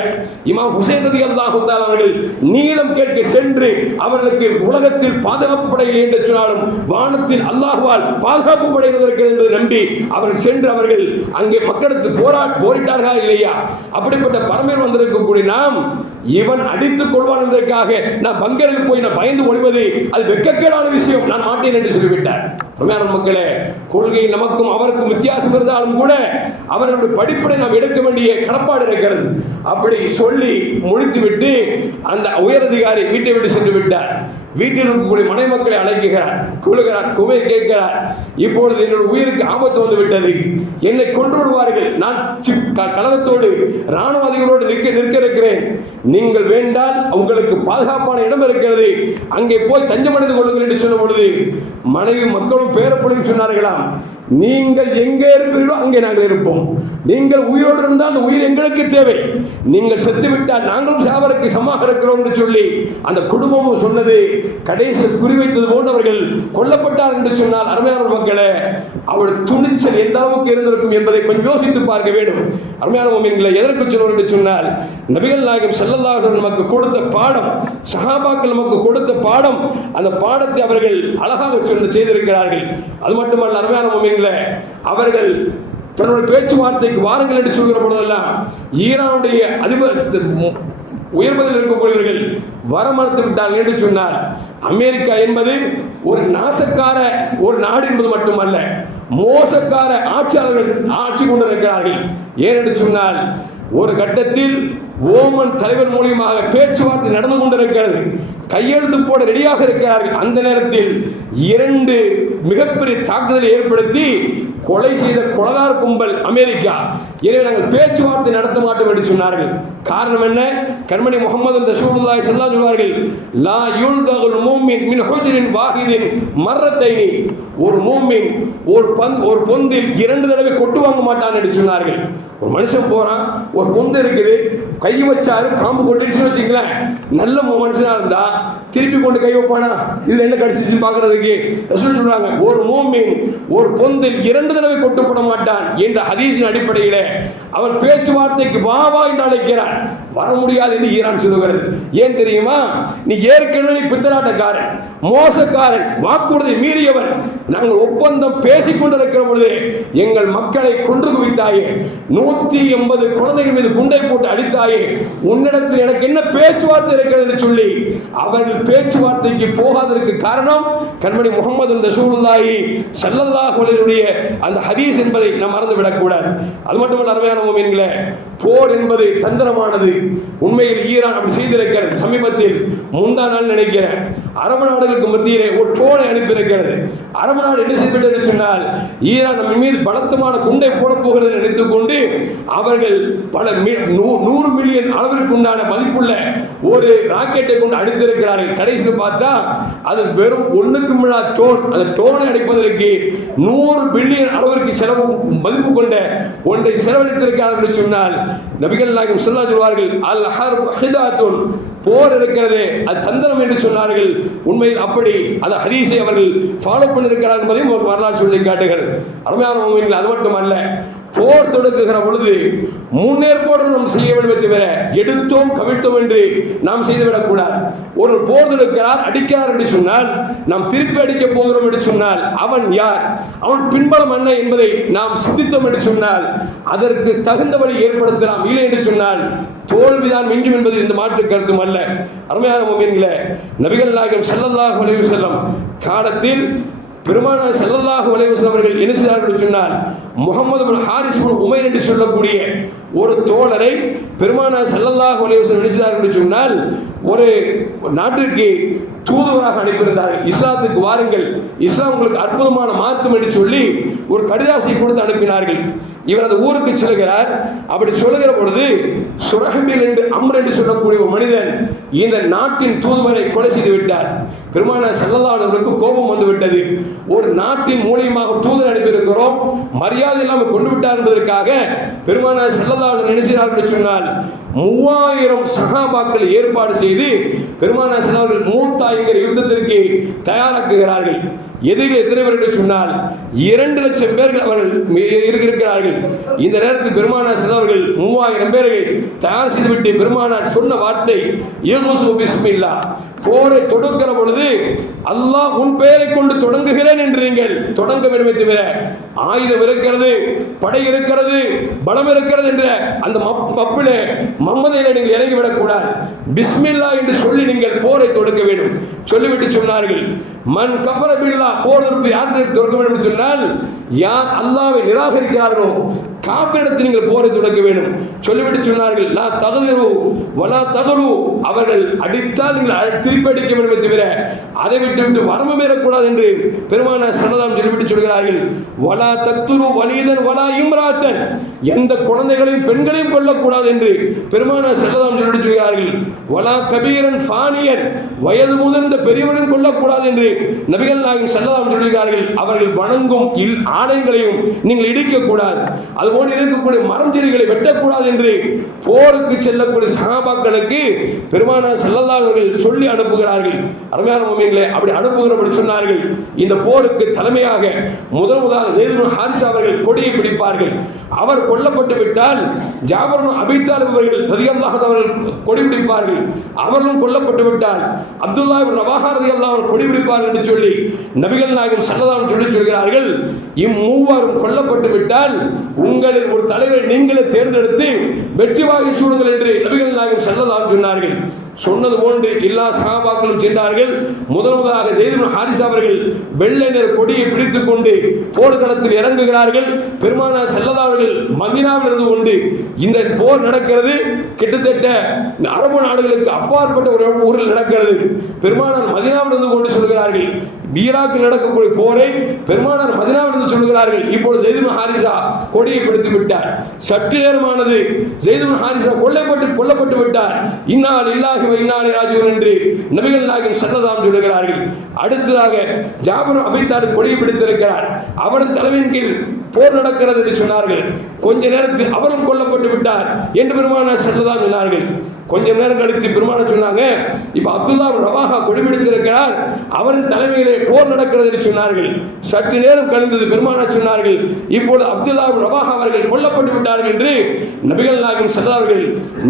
இமாம் ஹுசைன் ரலியல்லாஹு அவர்கள் நீளம் கேட்க சென்று அவர்களுக்கு உலகத்தில் பாதுகாப்பு படையில் என்று சொன்னாலும் வானத்தில் அல்லாஹ்வால் பாதுகாப்பு படைகள் இருக்கிறது என்பதை நம்பி அவர்கள் சென்று அவர்கள் அங்கே மக்களுக்கு போரிட்டார்களா இல்லையா? அப்படிப்பட்ட பரம்பரை வந்திருக்கக்கூடிய நாம் இவன் அடித்துக் கொள்வான் என்பதற்காக நான் பங்கரில் போய் நான் பயந்து ஒழிவது அது வெட்கக்கேடான விஷயம், நான் மாட்டேன் என்று சொல்லிவிட்டார். மக்களே, கொள்கை நமக்கும் அவருக்கும் வித்தியாசம் இருந்தாலும் கூட அவர்களுடைய படிப்படை நாம் எடுக்க வேண்டிய கடப்பாடு இருக்கிறது. அப்படி சொல்லி முடித்துவிட்டு அந்த உயரதிகாரி வீட்டை விட்டு சென்று விட்டார். வீட்டில் இருக்கக்கூடிய மனை மக்களை அழைக்கிறார், கொள்கிறார், குவை கேட்கிறார், இப்பொழுது என்னோட உயிருக்கு ஆபத்து வந்து விட்டது, என்னை கொண்டு விடுவார்கள், நான் கழகத்தோடு ராணுவ அதிகாரிகளோடு நிற்க இருக்கிறேன், நீங்கள் வேண்டால் உங்களுக்கு பாதுகாப்பான இடம் இருக்கிறது, அங்கே போய் தஞ்சமடைந்து கொள்ளுங்கள் என்று சொன்ன பொழுது மனைவி மக்களும் பேரப்பிள்ளையும் சொன்னார்களாம், நீங்கள் எங்கே இருக்கிறீர்களோ அங்கே நாங்கள் இருப்போம், நீங்கள் உயிரோடு இருந்தால் அந்த உயிர் எங்களுக்கு தேவை, நீங்கள் செத்துவிட்டால் நாங்களும் சாவருக்கு சமமாக இருக்கிறோம் என்று சொல்லி அந்த குடும்பமும் சொன்னது. கடைசியில் குறிவைத்தது போன்றவர்கள் கொல்லப்பட்டார் என்று சொன்னால் அருமையான மக்களே, அவள் துணிச்சல் எந்த அளவுக்கு இருந்திருக்கும் என்பதை கொஞ்சம் யோசித்து பார்க்க வேண்டும். அருமையான மோமின்களை எதற்கு சொல்வோம் என்று சொன்னால், நபிகள் நாயகம் ஸல்லல்லாஹு அலைஹி வஸல்லம் நமக்கு கொடுத்த பாடம், சஹாபாக்கள் நமக்கு கொடுத்த பாடம், அந்த பாடத்தை அவர்கள் அழகாக செய்திருக்கிறார்கள். அது மட்டுமல்ல அருமையான மோமின்களை, அவர்கள் தன்னுடைய பேச்சுவார்த்தைக்கு வாருங்கள் என்று சொல்கிற பொழுதெல்லாம் ஈரானுடைய அதிபர் உயர்வதில் இருக்கக்கூடியவர்கள் வர மறுத்து விட்டார்கள் என்று சொன்னார். அமெரிக்கா என்பது ஒரு நாசக்கார ஒரு நாடு என்பது மட்டுமல்ல, மோசக்கார ஆட்சியாளர்கள் ஆட்சி கொண்டிருக்கிறார்கள். ஏனென்று சொன்னால் ஒரு கட்டத்தில் ஓமன் தலைவர் மூலியமாக பேச்சுவார்த்தை நடந்து கொண்டிருக்கிறது, கையெழுத்து போட ரெடியாக இருக்கிறார்கள். அந்த நேரத்தில் 2 மிகப்பெரிய தாக்குதலை ஏற்படுத்தி கொலை செய்த கொலகார கும்பல் அமெரிக்கா. எனவே நாங்கள் பேச்சுவார்த்தை நடத்த மாட்டோம் என்று சொன்னார்கள். காரணம் என்ன? கர்மணி முஹம்மது ரசூலுல்லாஹி ஸல்லல்லாஹு அலைஹி சொல்வார்கள், லா யுல்தகுல் மூமின் மின் ஹுஜ்ரின் வாஹிதின் மர்ரத்தைனி, ஒரு மூமின் ஒரு பொந்தில் 2 தடவை கொட்டு வாங்க மாட்டான் என்று சொன்னார்கள். ஒரு மனுஷன் போறான், ஒரு பொந்து இருக்குது, கை வச்சாரு, பாம்பு கொட்டிடுச்சு வச்சுங்களேன், நல்ல மனுஷனா இருந்தா திருப்பி கொண்டு கை வைப்பானா? இதுல என்ன கடிச்சிச்சு பாக்குறதுக்கு? ரசூல் சொல்றாங்க, ஒரு மூமின் ஒரு பொந்தில் 2 தடவை கொட்டு போட மாட்டான் என்ற ஹதீஸின் அடிப்படையில் அவன் பேச்சுவார்த்தைக்கு வா வா என்று அழைக்கிறான். வர முடியாது என்று ஈரான் சொல்லுகிறது. ஏன் தெரியுமா? நீ ஏற்கனவே பித்தலாட்டக்காரன், மோசக்காரன், வாக்குறுதி மீறியவன். நாங்கள் ஒப்பந்தம் பேசிக் கொண்டிருக்கிற பொழுது எங்கள் மக்களை கொன்று குவித்தாயே, 180 குழந்தைகள் மீது குண்டை போட்டு அடித்தாயே, உன்னிடத்தில் எனக்கு என்ன பேச்சுவார்த்தை இருக்கிறது என்று சொல்லி அவர்கள் பேச்சுவார்த்தைக்கு போகாததற்கு காரணம் கண்மணி முகமது ரசூலுல்லாஹி ஸல்லல்லாஹு அலைஹி வஸல்லம் அந்த ஹதீஸ் என்பதை நாம் மறந்துவிடக் கூடாது. அது மட்டுமல்ல அருமையான முஃமின்களே, போர் என்பது தந்திரமானது. உண்மையில் ஈரான் அப்படி செய்திருக்கிறது. சமீபத்தில் முந்தா நாள் நினைக்கிறேன், அரபு நாடுகளுக்கு மத்தியிலே ஒரு ட்ரோனை அனுப்பியிருக்கிறது. அரபு நாடு என்ன செய்துவிட்டது என்று சொன்னால், ஈரான் நம்ம மீது பலத்தமான குண்டை போடப் போகிறது நினைத்துக் கொண்டு அவர்கள் பல 100 மில்லியன் அளவிற்கு உண்டான மதிப்புள்ள ஒரு ராக்கெட்டை கொண்டு அடித்திருக்கிறார்கள். கடைசியில் பார்த்தா அது வெறும் 1க்கு மேலா டோன். அந்த டோனை அடிப்பதற்கு 100 பில்லியன் அளவிற்கு செலவு மதிப்பு கொண்ட ஒன்றை செலவழித்திருக்கிறார்கள் என்று சொன்னால், நபிகள் நாயகம் ஸல்லல்லாஹு அலைஹி வஸல்லம் அல் ஹர்ப் ஹிதாத்துன், போர் இருக்கிறது அது தந்திரம் என்று சொன்னார்கள். உண்மையில் அப்படி அந்த ஹதீஸை அவர்கள் ஃபாலோ பண்ணியிருக்கிறார்கள் என்பதையும் ஒரு வரலாறு சொல்லி காட்டுகிறது. அருமையான முஃமின்கள், அது மட்டுமல்ல, போர் தொடங்குகிற பொழுது முன்னேற்பாடு நாம் செய்ய வேண்டும் தவிர எடுத்தோம் கவிழ்த்தோம் என்று நாம் செய்துவிடக் கூடாது. ஒரு போர் தொடுக்கிறார், அடிக்கிறார் என்று சொன்னால், நாம் திருப்பி அடிக்க போகிறோம் என்று சொன்னால் அவன் யார், அவன் பின்பலம் என்ன என்பதை நாம் சிந்தித்தோம் என்று சொன்னால் அதற்கு தகுந்த வழி ஏற்படுத்தலாம். இல்லை என்று சொன்னால் தோல்விதான் மிஞ்சும் என்பதில் இந்த மாற்று கருத்தும் அல்ல. அருமையான முஃமின்களே, நபிகள் நாயகம் ஸல்லல்லாஹு அலைஹி வஸல்லம் காலத்தில் பெருமானார் ஸல்லல்லாஹு அலைஹி வஸல்லம் அவர்கள் என்ன செய்தார்கள் என்று சொன்னால், முஹம்மது பின் ஹாரிஸ் பின் உமைர் என்று சொல்லக்கூடிய ஒரு தோழரை பெருமானார் ஸல்லல்லாஹு அலைஹி வஸல்லம் என்ன செய்தார்கள் என்று சொன்னால், ஒரு நாட்டிற்கு தூதுவராக அனுப்பியிருந்தார்கள். இஸ்லாத்துக்கு வாருங்கள், இஸ்லாம் உங்களுக்கு அற்புதமான மார்க்கம் என்று சொல்லி ஒரு கடிதாசியை கொடுத்து அனுப்பினார்கள். இவர் அந்த ஊருக்கு செல்கிறார். அப்படி சொல்லுகிற பொழுது சுரஹபில் என்று அம்ர் என்று சொல்லக்கூடிய ஒரு மனிதன் இந்த நாட்டின் தூதுவரை கொலை செய்து விட்டார். பெருமானார் ஸல்லல்லாஹு அலைஹி வஸல்லம் கோபம் வந்து விட்டது. ஒரு நாட்டின் மூலியமாக தூதர் அனுப்பியிருக்கிறோம், மரியாதை இல்லாமல் கொண்டு விட்டார் என்பதற்காக பெருமானார் ஸல்லல்லாஹு அலைஹி வஸல்லம் நினைச்சார்கள் என்று சொன்னால் 3000 சஹாபாக்கள் ஏற்பாடு செய்து பெருமானார் ஸல்லல்லாஹு அலைஹி வஸல்லம் மூத்தாய்ங்கிற யுத்தத்திற்கு தயாராக்குகிறார்கள். எதிரில் எத்தனை பேர் என்று சொன்னால் 2 லட்சம் பேர்கள் அவர்கள் இருக்கிறார்கள். இந்த நேரத்தில் பெருமானார் செல்வர்கள் 3000 பேரை தயார் செய்துவிட்டு பெருமானார் சொன்ன வார்த்தை யகுசு பிஸ்மில்லா, போரை தொடங்குகிற பொழுது அல்லாஹ் உன் பெயரை கொண்டு தொடங்குகிறேன் என்று நீங்கள் தொடங்க வேண்டுமே தவிர ஆயுதம் இருக்கிறது, படை இருக்கிறது, பலம் இருக்கிறது என்ற அந்த மப்பிலே மம்மதையில நீங்கள் இறங்கிவிடக் கூடாது. பிஸ்மில்லா என்று சொல்லி நீங்கள் போரை தொடங்க வேண்டும். சொல்லிவிட்டு சொன்னார்கள், மன் கஃபர பில்லா, போர் யார் தொடங்க வேண்டும் என்று சொன்னால் யார் அல்லாஹ்வை நிராகரிக்கிறார்களோ காபிரிடத்தில் நீங்கள் போரை தொடங்க வேண்டும். சொல்லிவிட்டு சொன்னார்கள், லா தகுதிரு வலா தகுலு, அவர்கள் அடித்தால் நீங்கள் திருப்பி அடிக்க வேண்டும் தவிர அதை விட்டு வரம்பு மீறக்கூடாது என்று பெருமானார் ஸல்லல்லாஹு அலைஹி வஸல்லம் சொல்லிவிட்டு சொல்கிறார்கள். வலா தக்துரு வலீதன் வலா இம்ராத்தன், எந்த குழந்தைகளையும் பெண்களையும் கொல்லக்கூடாது என்று பெருமானார் ஸல்லல்லாஹு அலைஹி வஸல்லம் சொல்லிவிட்டு சொல்கிறார்கள். வலா கபீரன் ஃபானியன், வயது முதிர்ந்த பெரியவனையும் கொல்லக்கூடாது என்று நபிகள் நாயகம் ஸல்லல்லாஹு அலைஹி வஸல்லம் சொல்கிறார்கள். அவர்கள் வணங்கும் ஆலயங்களையும் நீங்கள் இடிக்க கூடாது, அதுபோன்று இருக்கக்கூடிய மரம் செடிகளை வெட்டக்கூடாது என்று போருக்கு செல்லக்கூடிய சஹாபாக்களுக்கு பெருமானார் ஸல்லல்லாஹு அலைஹி வஸல்லம் சொல்லி அனுப்புகிறார்கள். அருமையான முஃமின்களே, அப்படி அனுப்புகிறபடி சொன்னார்கள், இந்த போருக்கு தலைமையாக முதலாக ஸைத் இப்னு ஹாரிஸா அவர்கள் கொடியை பிடிப்பார்கள். அவர் கொல்லப்பட்டு விட்டால் ஜாஃபர் இப்னு அபீ தாலிப் அவர்கள் ரலியல்லாஹு அன்ஹு அவர்கள் கொடி பிடிப்பார்கள். அவர்களும் கொல்லப்பட்டு விட்டால் அப்துல்லாஹ் இப்னு ரவாஹா ரலியல்லாஹு அன்ஹு கொடி பிடிப்பார்கள் என்று சொல்லி நபிகள் நாயகம் ஸல்லல்லாஹு அலைஹி வஸல்லம் சொல்கிறார்கள். இம்மூவரும் கொல்லப்பட்டு விட்டால் உங்களில் ஒரு தலைவரை நீங்களே தேர்ந்தெடுத்து வெற்றி வாகை சூடுங்கள் என்று நபிகள் நாயகம் ஸல்லல்லாஹு அலைஹி வஸல்லம் சொன்னார்கள். சொன்னது போன்று எல்லா சஹாபாக்களும் சென்றார்கள். முதலாக ஸைத் இப்னு ஹாரிஸா அவர்கள் வெள்ளை நிற கொடியை பிடித்துக் கொண்டு போர்க்களத்தில் இறங்குகிறார்கள். பெருமானார் ஸல்லல்லாஹு அலைஹி வஸல்லம் மதீனாவில் இருந்து கொண்டு இந்த போர் நடக்கிறது. கிட்டத்தட்ட அரபு நாடுகளுக்கு அப்பாற்பட்ட ஒரு ஊரில் நடக்கிறது. பெருமானார் மதீனாவில் இருந்து கொண்டு சொல்கிறார்கள், ஈராக்கில் நடக்கக்கூடிய போரை பெருமானார் மதீனாவில் இருந்து சொல்கிறார்கள். இப்பொழுது ஸைத் இப்னு ஹாரிஸா கொடியை பிடித்து விட்டார். சற்று நேரமானது ஸைத் இப்னு ஹாரிஸா கொல்லப்பட்டு விட்டார். இன்னா லில்லாஹி வ இன்னா இலைஹி ராஜிஊன் என்று நபிகள் நாயகம் ஸல்லல்லாஹு அலைஹி வஸல்லம் சொல்கிறார்கள். அடுத்ததாக ஜாஃபர் அபீ தாலிப் கொடியை பிடித்திருக்கிறார். அவரின் தலைமையின் கீழ் போர் நடக்கிறது என்று சொன்னார்கள். கொஞ்ச நேரத்தில் அவரும் கொல்லப்பட்டு விட்டார் என்று பெருமானார் ஸல்லல்லாஹு சொன்னார்கள். கொஞ்ச நேரம் கழித்து பெருமானார் சொன்னாங்க, இப்ப அப்துல்லா ரவாஹா கொடிபிடித்திருக்கிறார், அவரின் தலைமையிலே போர் நடக்கிறது என்று சொன்னார்கள். சற்று நேரம் கழிந்தது. பெருமானார் சொன்னார்கள், இப்போது அப்துல்லா ரவாஹா அவர்கள் கொல்லப்பட்டு விட்டார்கள் என்று நபிகள் நாயகம் ஸல்லல்லாஹு அவர்கள்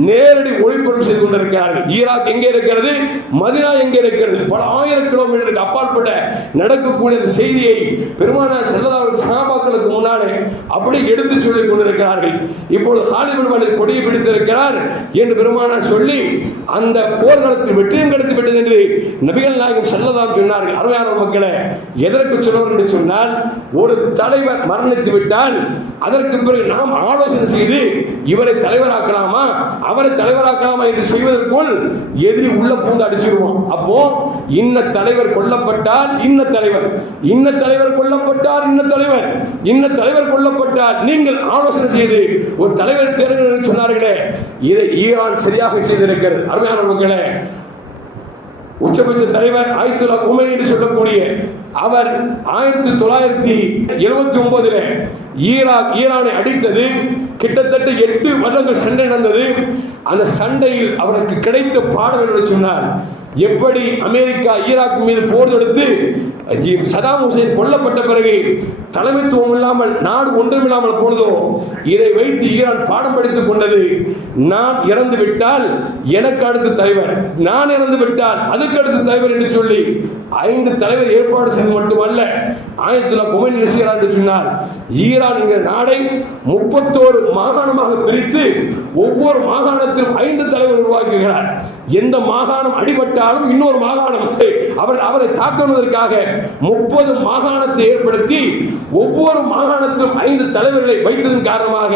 நேரடி ஒளிபரப்பு செய்து கொண்டிருக்கிறார்கள். ஈராக் எங்கே இருக்கிறது, மதீனா எங்கே இருக்கிறது, பல ஆயிரம் கிலோமீட்டருக்கு அப்பாற்பட்ட நடக்கக்கூடிய அந்த செய்தியை பெருமானார் ஸல்லல்லாஹு அலைஹி சஹாபாக்களுக்கு முன்னாலே அப்படி எடுத்து சொல்லிக் கொண்டிருக்கிறார்கள். இப்போது காலித் பின் வலீத் கொடியை பிடித்திருக்கிறார் என்று பெருமானார் சொல்லி அந்த போர்க்களத்தில் வெற்றியும் கிடைத்து விட்டது என்று நபிகள் நாயகம் ஸல்லல்லாஹு சொன்னார்கள். அருமையான மக்களே, எதற்கு சொல்வார்கள் என்று சொன்னால், ஒரு தலைவர் மரணித்து விட்டால் அதற்கு பிறகு நாம் ஆலோசனை செய்து இவரை தலைவராக்கலாமா அவரை தலைவராக்கலாமா என்று செய்வதற்குள் எதிரி உள்ள பூந்து அடிச்சிருவோம். அப்போ இன்ன தலைவர் கொல்லப்பட்டால் இன்ன தலைவர், இன்ன தலைவர் கொல்லப்பட்டார் இன்ன தலைவர், இன்ன தலைவர் கொல்லப்பட்டால் நீங்கள் ஆலோசனை செய்து ஒரு தலைவர் தேர்வு சொன்னார்களே, இதை ஈரான் சரியாக செய்திருக்கிறது. அருமையான மக்களே, உச்சபட்ச தலைவர் ஆயத்துல்லா குமைனி என்று சொல்லக்கூடிய அவர் 1979 ஈரானை அடித்தது. கிட்டத்தட்ட 8 வருடங்கள் சண்டை நடந்தது. அந்த சண்டையில் அவருக்கு கிடைத்த பாடம் என்று சொன்னார், எப்படி அமெரிக்கா ஈராக் மீது போர் தொடுத்து சதாம் ஹுசைன் கொல்லப்பட்ட பிறகு தலைமைத்துவம் இல்லாமல் நாடு ஒன்றுமில்லாமல் போனதோ, இதை வைத்து ஈரான் பாடம் படித்துக் கொண்டது. நான் இறந்து விட்டால் எனக்கு அடுத்த தலைவர், நான் இறந்து விட்டால் அதுக்கு அடுத்த தலைவர் என்று சொல்லி 5 தலைவர் ஏற்பாடு செய்து மட்டுமல்ல, ஆயத்துல்லா குமைனி என்று சொன்னார், ஈரான் என்கிற நாடை 31 மாகாணமாக பிரித்து ஒவ்வொரு மாகாணத்திலும் 5 தலைவர் உருவாக்குகிறார். எந்த மாகாணம் அடிபட்டாலும் இன்னொரு மாகாணம் அவரை தாக்குவதற்காக 30 மாகாணத்தை ஏற்படுத்தி ஒவ்வொரு மாகாணத்திலும் 5 தலைவர்களை வைத்ததன் காரணமாக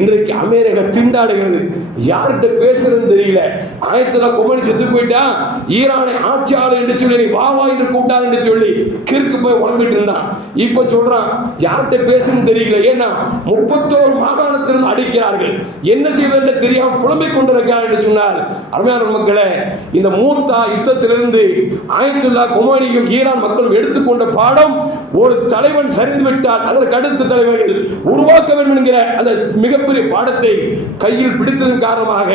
இன்றைக்கு அமெரிக்கா திண்டாடுகிறது. யார்கிட்ட பேசுறது தெரியல. ஆயத்துல்லா குமைனி செத்து போயிட்டா ஈரானை ஆட்சியாளர் என்று சொல்லி வா வா என்று கூட்டார் என்று சொல்லி கிறுக்கு போய் உடம்பிட்டு இருந்தான். இப்ப சொல்றான் யார்கிட்ட பேசுன்னு தெரியல. ஏன்னா 31 மாகாணத்திலும் அடிக்கிறார்கள். என்ன செய்வது தெரியாம புலம்பிக் கொண்டிருக்கிறார் என்று சொன்னார். அருமையான மக்களே, இந்த மூத்தா யுத்தத்திலிருந்து ஆயத்துல்லா குமைனியும் ஈரான் மக்களும் எடுத்துக்கொண்ட பாடம், ஒரு தலைவன் சரிந்து விட்டால் அதற்கு அடுத்த தலைவர்கள் உருவாக்க வேண்டும் என்கிற அந்த மிகப்பெரிய பாடத்தை கையில் பிடித்ததன் காரணமாக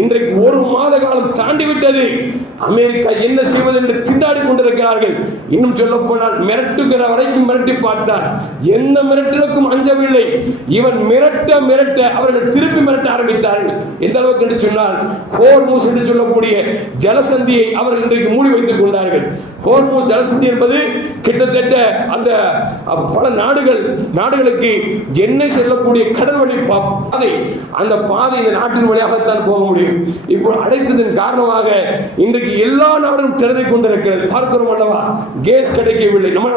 இன்றைக்கு 1 மாத காலம் தாண்டிவிட்டது. அமெரிக்கா என்ன செய்வது என்று திண்டாடி கொண்டிருக்கிறார்கள். இன்னும் சொல்ல போனால் மிரட்டுகிற வரைக்கும் மிரட்டி பார்த்தார். எந்த மிரட்டலுக்கும் அஞ்சவில்லை. இவன் மிரட்ட மிரட்ட அவர்கள் திருப்பி மிரட்ட ஆரம்பித்தார்கள். எந்த அளவுக்கு என்று சொன்னால், ஹோர்முஸ் என்று சொல்லக்கூடிய ஜலசந்தியை அவர்கள் இன்றைக்கு மூடி வைத்துக் கொண்டார்கள். ஹோர்முஸ் ஜலசந்தி என்பது கிட்டத்தட்ட அந்த பல நாடுகளுக்கு எண்ணெய் செல்லக்கூடிய கடல் வழி பாதை, அந்த பாதை இந்த நாட்டின் வழியாகத்தான் போக முடியும். இப்போ அடைத்ததன் காரணமாக இன்றைக்கு எல்லா நாடும் திணறிக் கொண்டிருக்கிறது. பார்க்கிறோம் அல்லவா, கேஸ் கிடைக்கவில்லை. நம்ம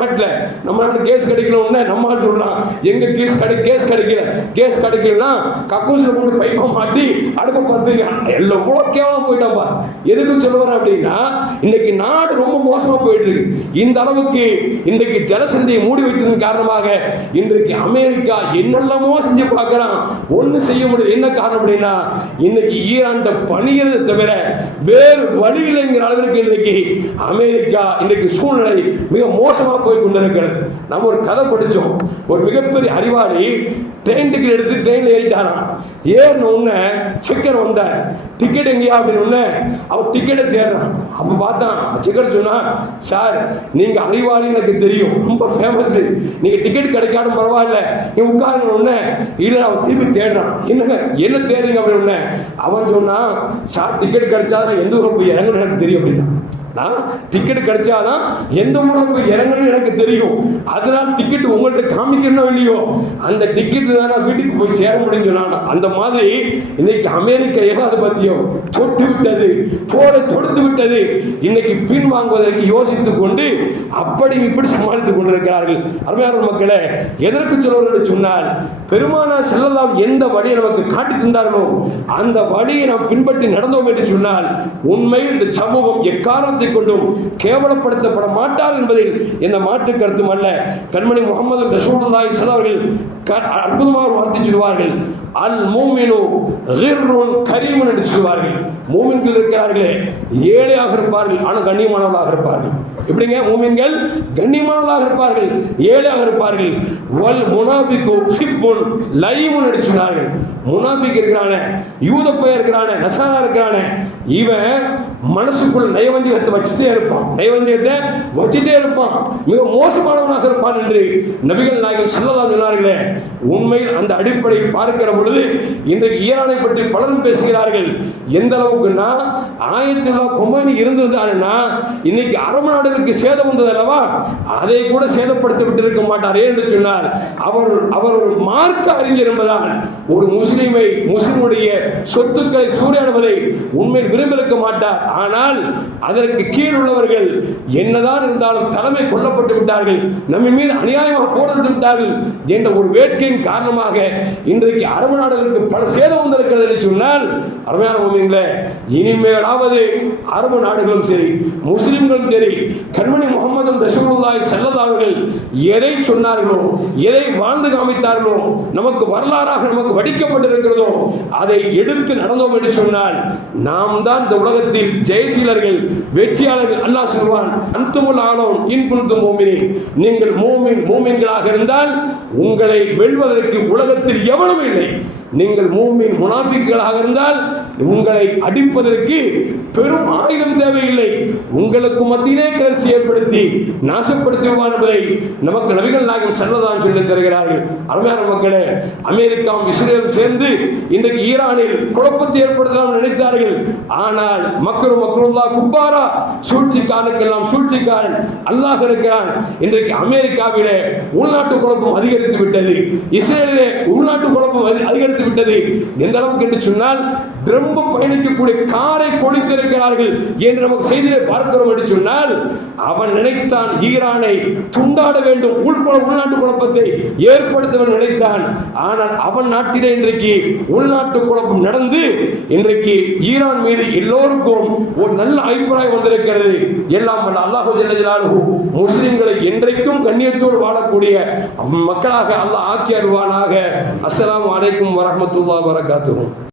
நாட்டில் கேஸ் கிடைக்கல. நம்ம சொல்றான் எங்க கேஸ் கிடைக்கல, கேஸ் கிடைக்கலன்னா கக்கூசில போட்டு பைப்பை மாட்டி அடுப்பை பார்த்துங்க எல்லாம் கூட கேவலம் போயிட்டாம்பா. எதுக்கு சொல்லுவார் அப்படின்னா, இன்னைக்கு நாடு ரொம்ப மோசமா போயிட்டு இருக்கு. இந்த அளவுக்கு இன்றைக்கு ஜலசந்தியை மூடி வைத்ததன் காரணமாக இன்றைக்கு அமெரிக்கா என்னெல்லாமோ செஞ்சு பார்க்கிறான், ஒண்ணு செய்ய முடியல. என்ன காரணம் அப்படின்னா, இன்னைக்கு ஈரான் பணிகிறத தவிர வேறு வழி இல்லைங்கிற அளவிற்கு இன்றைக்கு அமெரிக்கா இன்றைக்கு சூழ்நிலை மிக மோசமா போய் கொண்டிருக்கிறது. நம்ம ஒரு கதை படிச்சோம். ஒரு மிகப்பெரிய அறிவாளி ட்ரெயின் டிக்கெட் எடுத்து ட்ரெயின்ல ஏறிட்டாராம். ஏறின உடனே செக்கர் வந்தார். டிக்கெட் எங்கேயா அப்படின்னு அவர் டிக்கெட்டை தேடுறான். அப்ப பார்த்தான் செக்கர் சொன்னா, சார் நீங்க அறிவாளி எனக்கு தெரியும், ரொம்ப ஃபேமஸ், நீங்க டிக்கெட் கிடைக்காடும் பரவாயில்ல, நீ உட்காருங்க. உடனே இல்ல அவன் திருப்பி தேடுறான். என்ன தேடுறீங்க அப்படின்னு அவன் சொன்னா, சார் டிக்கெட் கிடைச்சாதான் எந்த ஊருக்கு போய் இறங்கணும் எனக்கு தெரியும் அப்படின்னா. டிக்கெட் கிடைச்சாதான் எந்த ஊருக்கு போய் இறங்கணும் எனக்கு தெரியும். அதனால டிக்கெட் உங்கள்கிட்ட காமிக்கணும் இல்லையோ, அந்த டிக்கெட் தானே வீட்டுக்கு போய் சேர முடியும் சொன்னாங்க. அந்த மாதிரி இன்னைக்கு அமெரிக்கா ஏகாதிபத்தியம் தொட்டு விட்டது, போரை தொடுத்து விட்டது. இன்னைக்கு பின் வாங்குவதற்கு யோசித்துக் கொண்டு அப்படி இப்படி சமாளித்துக் கொண்டிருக்கிறார்கள். அருமையான மக்களே, எதற்கு சொல்வார்கள் சொன்னால், பெருமானார் ஸல்லல்லாஹு எந்த வழியை நமக்கு காட்டி தந்தார்களோ அந்த வழியை நாம் பின்பற்றி நடந்தோம் என்று சொன்னால் உண்மையில் இந்த சமூகம் எக்காரணத்தை கொண்டும் கேவலப்படுத்தப்பட மாட்டார் என்பதில் எந்த மாற்று கருத்தும் அல்ல. கண்மணி முஹம்மது ரசூலுல்லாஹி ஸல்லல்லாஹு அலைஹி வஸல்லம் அவர்கள் அற்புதமாக வார்த்தை சொல்வார்கள், அல் மூமினு கிர்ருன் கரீமுன் என்று சொல்வார்கள். மூமின்கள் இருக்கிறார்களே ஏழையாக இருப்பார்கள், ஆனால் கண்ணியமானவர்களாக இருப்பார்கள். எப்படிங்க? மூமின்கள் கண்ணியமானவர்களாக இருப்பார்கள், ஏழையாக இருப்பார்கள். வல் முனாஃபிகு ஹிப்புன் லைமுன் என்று சொன்னார்கள். முனாஃபிக் இருக்கிறானே, யூத பையன் இருக்கிறானே, நசாரா இருக்கிறானே, இவன் மனசுக்குள்ள நயவஞ்சகத்தை வச்சுட்டே இருப்பான், நயவஞ்சகத்தை வச்சுட்டே இருப்பான், மிக மோசமானவனாக இருப்பான் என்று நபிகள் நாயகம் ஸல்லல்லாஹு அலைஹி சொன்னார்களே. உண்மையில் அந்த அடிப்படையில் பார்க்கிற பொழுது இன்றைக்கு ஈரானை பற்றி பலரும் பேசுகிறார்கள். எந்த அளவுக்குன்னா, ஆயத்துல்லா கொமைனி இருந்திருந்தாருன்னா இன்னைக்கு அரபு நாடுகளுக்கு சேதம் வந்தது அல்லவா, அதை கூட சேதப்படுத்தி விட்டு இருக்க மாட்டார். என்று சொன்னார், அவர் ஒரு மார்க்க அறிஞர் என்பதால் ஒரு முஸ்லிமுடைய சொத்துக்களை சூறையாடுவதை உண்மையில் விரும்பியிருக்க மாட்டார். ஆனால் அதற்கு கீழ் உள்ளவர்கள் என்னதான் இருந்தாலும் தலைமை கொல்லப்பட்டு விட்டார்கள், நம்ம மீது அநியாயமாக போராட்டு விட்டார்கள் என்ற ஒரு வேட்கையின் காரணமாக இன்றைக்கு அரபு நாடுகளுக்கு பல சேதம் வந்திருக்கிறது என்று சொன்னால், அருமையான முஸ்லிம்களே, இனிமேலாவது அரபு நாடுகளும் சரி, முஸ்லிம்களும் சரி, கண்மணி முகமது ரசூலுல்லாஹி ஸல்லல்லாஹு அலைஹி வஸல்லம் எதை சொன்னார்களோ, எதை வாழ்ந்து காமித்தார்களோ, நமக்கு வரலாறாக நமக்கு வடிக்கப்பட்டிருக்கிறதோ அதை எடுத்து நடந்தோம் என்று சொன்னால் நாம் தான் இந்த உலகத்தில் ஜெயசீலர்கள், வெற்றியாளர்கள். அல்லாஹ் சொல்வான், அன்துமுல் ஆலோன் இன் குன்தும் மூமினீன், நீங்கள் மூமின்களாக இருந்தால் உங்களை வெல்வதற்கு உலகத்தில் எவனும் இல்லை. நீங்கள் மூமின் முனாஃபிக்குகளாக இருந்தால் உங்களை அடிப்பதற்கு பெரும் ஆயுதம் தேவையில்லை, உங்களுக்கு மத்தியிலே கிளர்ச்சி ஏற்படுத்தி நாசப்படுத்துவார் என்பதை நமக்கு நபிகள் நாயகம் ஸல்லல்லாஹு அலைஹி சொல்லித் தருகிறார்கள். அருமையான மக்களே, அமெரிக்காவும் இஸ்ரேலும் சேர்ந்து இன்றைக்கு ஈரானில் குழப்பத்தை ஏற்படுத்தலாம் நினைத்தார்கள். ஆனால் மக்களுல்லாஹ் குப்பாரா, சூழ்ச்சிக்காரனுக்கெல்லாம் சூழ்ச்சிக்காரன் அல்லாஹ் இருக்கிறான். இன்றைக்கு அமெரிக்காவிலே உள்நாட்டு குழப்பம் அதிகரித்து விட்டது, இஸ்ரேலிலே உள்நாட்டு குழப்பம் அதிகரித்து விட்டது. எந்த அளவுக்கு என்று சொன்னால், ட்ரம்ப் பயணிக்கக்கூடிய காரை கொளுத்திருக்கிறார்கள் என்று நமக்கு செய்தியை பார்க்கிறோம் என்று சொன்னால், அவன் நினைத்தான் ஈரானை துண்டாட வேண்டும், உள்நாட்டு குழப்பத்தை ஏற்படுத்த நினைத்தான். ஆனால் அவன் நாட்டிலே இன்றைக்கு உள்நாட்டு குழப்பம் நடந்து இன்றைக்கு ஈரான் மீது எல்லோருக்கும் ஒரு நல்ல அபிப்பிராயம் வந்திருக்கிறது. எல்லாம் வல்ல அல்லாஹ் ஜல்ல ஜலாலுஹு முஸ்லிம்களை என்றைக்கும் கண்ணியத்தோடு வாழக்கூடிய மக்களாக அல்லாஹ் ஆக்கி அருள்வானாக. அஸ்ஸலாமு அலைக்கும் வரஹ்மத்துல்லாஹி வபரகாத்துஹு.